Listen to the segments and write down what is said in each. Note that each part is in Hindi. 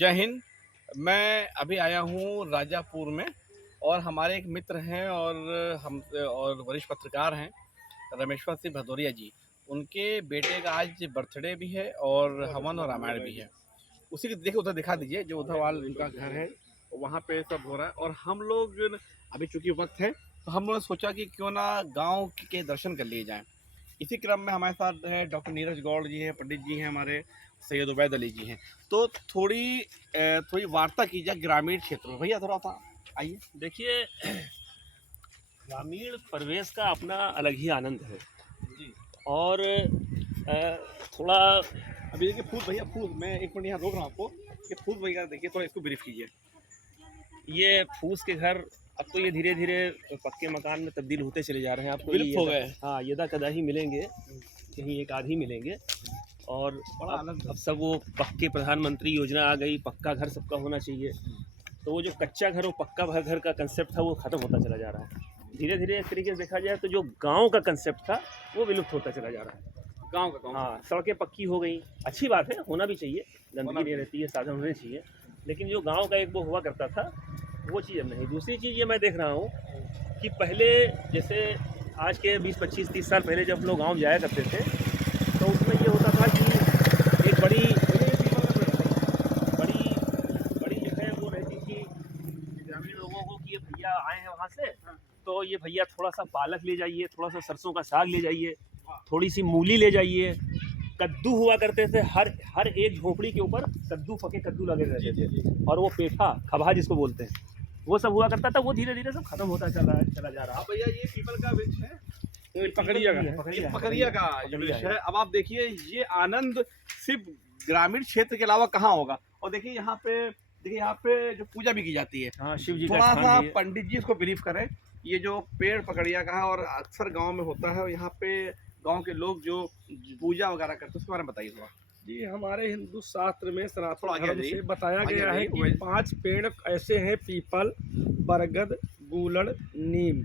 जय हिंद। मैं अभी आया हूँ राजापुर में और हमारे एक मित्र हैं और वरिष्ठ पत्रकार हैं रमेश्वर सिंह भदौरिया जी। उनके बेटे का आज बर्थडे भी है और हवन और रामायण भी है। उसी के देखिए उधर दिखा दीजिए, जो उधर वाल उनका घर है वहाँ पे सब हो रहा है। और हम लोग अभी चूंकि वक्त है तो हम लोगों ने सोचा कि क्यों ना गांव के दर्शन कर लिए जाएं। इसी क्रम में हमारे साथ है डॉक्टर नीरज गौड़ जी हैं, पंडित जी हैं, हमारे सैयद उबैद अली जी हैं। तो थोड़ी वार्ता की जाए ग्रामीण क्षेत्रों में। भैया थोड़ा सा आइए। देखिए, ग्रामीण परिवेश का अपना अलग ही आनंद है। जी। और थोड़ा अभी देखिए फूल, भैया फूल, मैं एक मिनट यहाँ रोक रहा हूँ आपको कि फूल भैया देखिए थोड़ा इसको ब्रीफ कीजिए। ये फूस के घर अब तो ये धीरे धीरे पक्के मकान में तब्दील होते चले जा रहे हैं। आपको विलुप्त हो ये गए। हाँ, यदा कदा ही मिलेंगे, कहीं एक आध ही मिलेंगे। और बड़ा आनंद अब सब वो पक्के प्रधानमंत्री योजना आ गई, पक्का घर सबका होना चाहिए। तो वो जो कच्चा घर और पक्का घर का कंसेप्ट था वो ख़त्म होता चला जा रहा है। धीरे धीरे एक तरीके से देखा जाए तो जो गांव का कंसेप्ट था वो विलुप्त होता चला जा रहा है। गाँव का गाँव। हाँ, सड़कें पक्की हो गई, अच्छी बात है, होना भी चाहिए, गंदगी नहीं रहती है, साधन होने चाहिए। लेकिन जो गांव का एक वो हुआ करता था वो चीज़ अब नहीं। दूसरी चीज़ ये मैं देख रहा हूँ कि पहले जैसे आज के 20-25-30 साल पहले जब लोग गांव जाया करते थे तो उसमें ये होता था कि एक बड़ी बड़ी बड़ी जो है वो रहती थी ग्रामीण लोगों को कि ये भैया आए हैं वहाँ से, तो ये भैया थोड़ा सा पालक ले जाइए, थोड़ा सा सरसों का साग ले जाइए, थोड़ी सी मूली ले जाइए। कद्दू हुआ करते थे, हर एक झोपड़ी के ऊपर कद्दू, पके कद्दू लगे रहते थे। और वो पेठा खबा जिसको बोलते हैं वो सब हुआ करता था। वो धीरे धीरे सब खत्म होता चला जा रहा। भैया ये पीपल का वृक्ष है, पकड़िया का पकड़िया का जो वृक्ष है। अब आप देखिए ये आनंद सिर्फ ग्रामीण क्षेत्र के अलावा कहाँ होगा। और देखिए यहाँ पे जो पूजा भी की जाती है। हाँ, शिव जी का थोड़ा स्थान सा भी है। पंडित जी इसको ब्रीफ करें। ये जो पेड़ पकड़िया का है और अक्सर गांव में होता है, और यहाँ पे गांव के लोग जो पूजा वगैरह करते हैं उसके बारे में बताइए थोड़ा। जी, हमारे हिंदू शास्त्र में थोड़ा सनातन आगे आ धर्म जाइए। से बताया आगे गया आ है जाइए, कि वही। 5 पेड़ ऐसे हैं, पीपल, बरगद, गूलड़, नीम।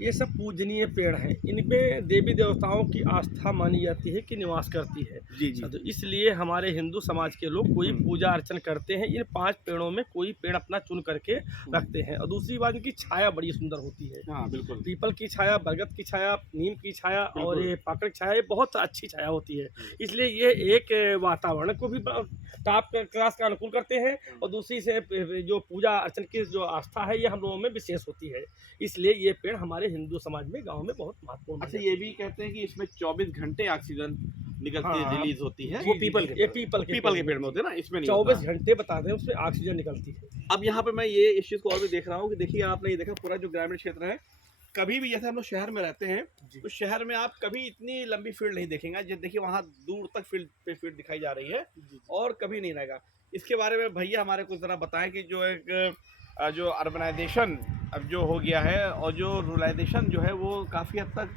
ये सब पूजनीय पेड़ हैं। इनमें देवी देवताओं की आस्था मानी जाती है कि निवास करती है। जी जी। तो इसलिए हमारे हिंदू समाज के लोग कोई पूजा अर्चन करते हैं, इन 5 पेड़ों में कोई पेड़ अपना चुन करके रखते हैं। और दूसरी बात, इनकी छाया बड़ी सुंदर होती है। हाँ बिल्कुल। पीपल की छाया, बरगद की छाया, नीम की छाया और ये पाकड़ की छाया, ये बहुत अच्छी छाया होती है। इसलिए ये एक वातावरण को भी टॉप क्लास का अनुकूल करते हैं। और दूसरी से जो पूजा अर्चन की जो आस्था है ये हम लोगों में विशेष होती है। इसलिए ये पेड़ हमारे हिंदू समाज में, गांव में बहुत महत्वपूर्ण अच्छा, है। ये भी कहते हैं कि इसमें 24 घंटे ऑक्सीजन निकलती है, हाँ, रिलीज होती है। वो पीपल के पेड़ में होते हैं ना, इसमें नहीं 24 होता। घंटे बताते हैं उसमें ऑक्सीजन निकलती है। अब यहाँ पे मैं ये इस चीज़ को और भी देख रहा हूँ कि देखिए आपने ये देखा पूरा जो ग्रामीण क्षेत्र है, कभी भी जैसे हम लोग शहर में रहते हैं तो शहर में आप कभी इतनी लंबी फील्ड नहीं देखेंगे। जो देखिए वहाँ दूर तक फील्ड दिखाई जा रही है और कभी नहीं रहेगा। इसके बारे में भैया हमारे को ज़रा बताएं कि जो एक जो अर्बनाइजेशन अब जो हो गया है और जो रूरलाइजेशन जो है वो काफ़ी हद तक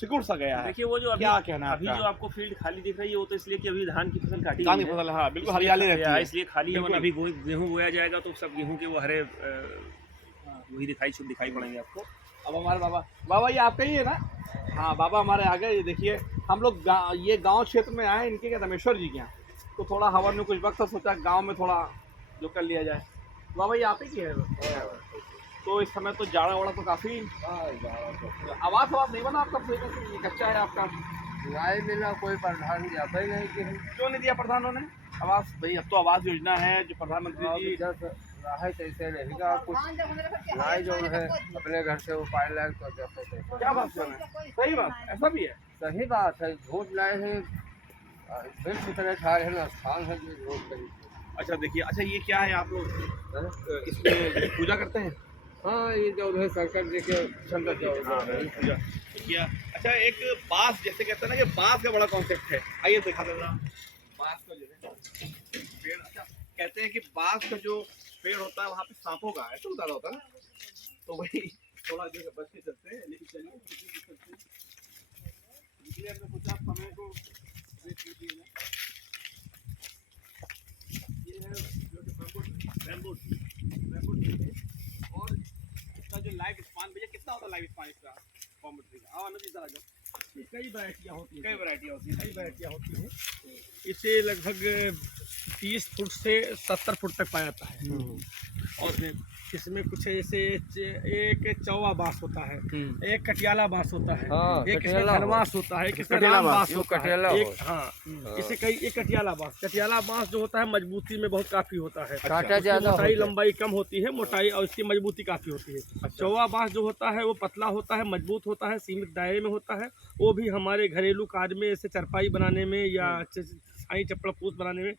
सिकुड़ सा गया है। देखिए, वो जो क्या कहना है अभी आपका? जो आपको फील्ड खाली दिख रही है वो तो इसलिए कि अभी धान की फसल काटी धान की गई है। फसल, हाँ बिल्कुल इसलिए हरियाली रहती है। इसलिए खाली है। बिल्कुल। अभी गेहूँ बोया जाएगा तो सब गेहूँ के वो हरे वही दिखाई पड़ेंगे आपको। अब हमारे बाबा ये आपका ही है ना? हाँ बाबा हमारे आ गए। ये देखिए हम लोग ये गांव क्षेत्र में आए, इनके क्या रमेश्वर जी के यहाँ। तो थोड़ा हवन में कुछ वक्त था, सोचा गांव में थोड़ा जो कर लिया जाए। बाबा ये आप ही की है? तो इस समय तो जाड़ा वाड़ा तो काफ़ी। आवास नहीं बना आपका? ये कच्चा है आपका? नहीं मिला, कोई प्रधान जाता ही नहीं कि क्यों नहीं दिया प्रधानों ने आवास? भाई अब तो आवास योजना है जो प्रधानमंत्री जी। रहा कैसे रहेगा कुछ नहीं, जो है अपने घर से उपाय लाए तो जैसे तैसे। क्या बात कर रहे हैं? सही बात, ऐसा भी है? सही बात है, झूठ लाए हैं, फिर कितने सारे हैं स्थान है जो झूठ करी। अच्छा देखिए, अच्छा ये क्या है आप लोग इसमें पूजा करते हैं? हाँ, ये जो है शंकर जी के शंकर जी, हाँ पूजा किया। अच्छा एक बांस, जैसे कहते हैं ना कि बांस का बड़ा कॉन्सेप्ट है, आइए दिखा देना। बांस का जो है पेड़, अच्छा कहते हैं कि बांस का जो पेड़ होता है वहाँ पे सांपों का ऐसा ज़्यादा होता है ना, तो वही थोड़ा जो है बच के चलते हैं। लेकिन चलिए किसी दिक्कत नहीं, इसलिए हमने सोचा समय को वेस्ट नहीं किया जाए। ये है जो बैम्बू ट्री है। और इसका जो लाइफ स्पान, भैया कितना होता है लाइफ स्पान इसका बैम्बू ट्री का? हाँ नदी जरा जो कई वैरायटियाँ होती हैं। कई वैरायटियाँ होती हैं। कई वैरायटियाँ होती हैं। इसे लगभग 30 फुट से 70 फुट तक पाया जाता है। और इसमें कुछ ऐसे एक चौवा बांस होता है, एक कटियाला बांस होता है, हाँ, एक इसमें कटियाला धनवास होता है, एक इसमें कटियाला राम बांस बांस, होता कटियाला है, हो। एक हाँ इसे कई एक कटियाला बांस जो होता है मजबूती में बहुत काफी होता है। कांटा उसकी ज्यादा मोटाई होता है। लंबाई कम होती है, मोटाई और इसकी मजबूती काफी होती है। चौवा बांस जो होता है वो पतला होता है, मजबूत होता है, सीमित दायरे में होता है। वो भी हमारे घरेलू कार्य में जैसे चरपाई बनाने में या साई चप्पल पूस बनाने में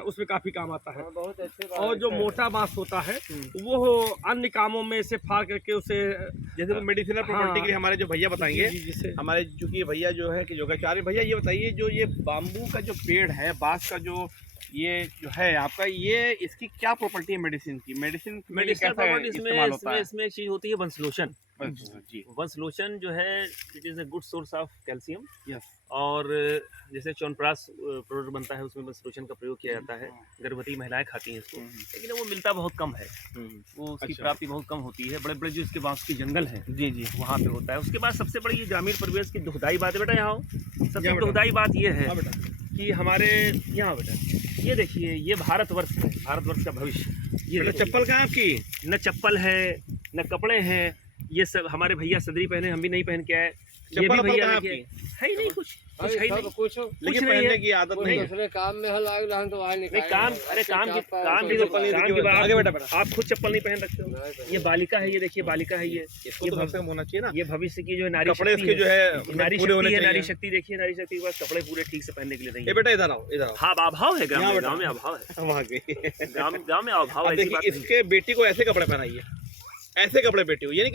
उसमें काफी काम आता है। बहुत अच्छे और जो मोटा बांस होता है वो अन्य कामों में से फाड़ करके उसे जैसे मेडिसिनल प्रॉपर्टी के लिए हमारे जो भैया बताएंगे, जिसे हमारे चूंकि भैया जो है कि योगाचार्य भैया, ये बताइए जो ये बाम्बू का जो पेड़ है, बांस का ये जो है आपका, ये इसकी क्या प्रॉपर्टी है मेडिसिन की? मेडिसिन मेडिसिनल प्रॉपर्टी इसमें एक चीज़ होती है वंश लोशन। जी वंश लोशन जो है it is a good source of calcium. Yes. और जैसे च्यवनप्राश प्रोडक्ट बनता है उसमें वंश लोशन का प्रयोग किया जाता है। गर्भवती महिलाएं खाती हैं इसको, लेकिन वो मिलता बहुत कम है, वो उसकी अच्छा। प्राप्ति बहुत कम होती है। बड़े बड़े जो इसके बांस के जंगल हैं जी जी वहाँ पे होता है। उसके बाद सबसे बड़ी ये ग्रामीण परिवेश की दुखदाई बात है बेटा, यहाँ आओ। सबसे बेटा। दुखदाई बात ये है हाँ बेटा। कि हमारे यहाँ बेटा ये देखिए, ये भारतवर्ष है, भारतवर्ष का भविष्य। ये बेटा देखिए, चप्पल कहाँ आपकी? न चप्पल है न कपड़े हैं। ये सब हमारे भैया सदरी पहने, हम भी नहीं पहन के आए। ये चप्पल भी भैया कहाँ देखिए, है ही नहीं कुछ है ही नहीं। कुछ लेकिन नहीं पहनने है। की आदत नहीं है। दूसरे काम में हल आगे तो बाहर नहीं निकाल काम, अरे काम की बात, आगे बेटा बेटा, आप खुद चप्पल नहीं पहन रखते हो। ये बालिका है, ये देखिए बालिका है, ये इसको तो कम से कम होना चाहिए ना। ये भविष्य की जो है नारी कपड़े शक्ति इसके जो है नारी पूरे होने शक्ति है। चाहिए। नारी शक्ति देखिए, नारी शक्ति के पास कपड़े पूरे ठीक से पहनने के लिए नहीं ये है। बेटा इधर आओ, इधर आओ। हाँ अभाव है, यहाँ बेटा। गाँव में अभाव है, वहाँ गई। गाँव में अभाव अब है। देखिए इसके बेटी को ऐसे कपड़े पहनाइए, ऐसे कपड़े बेटी को, ये नहीं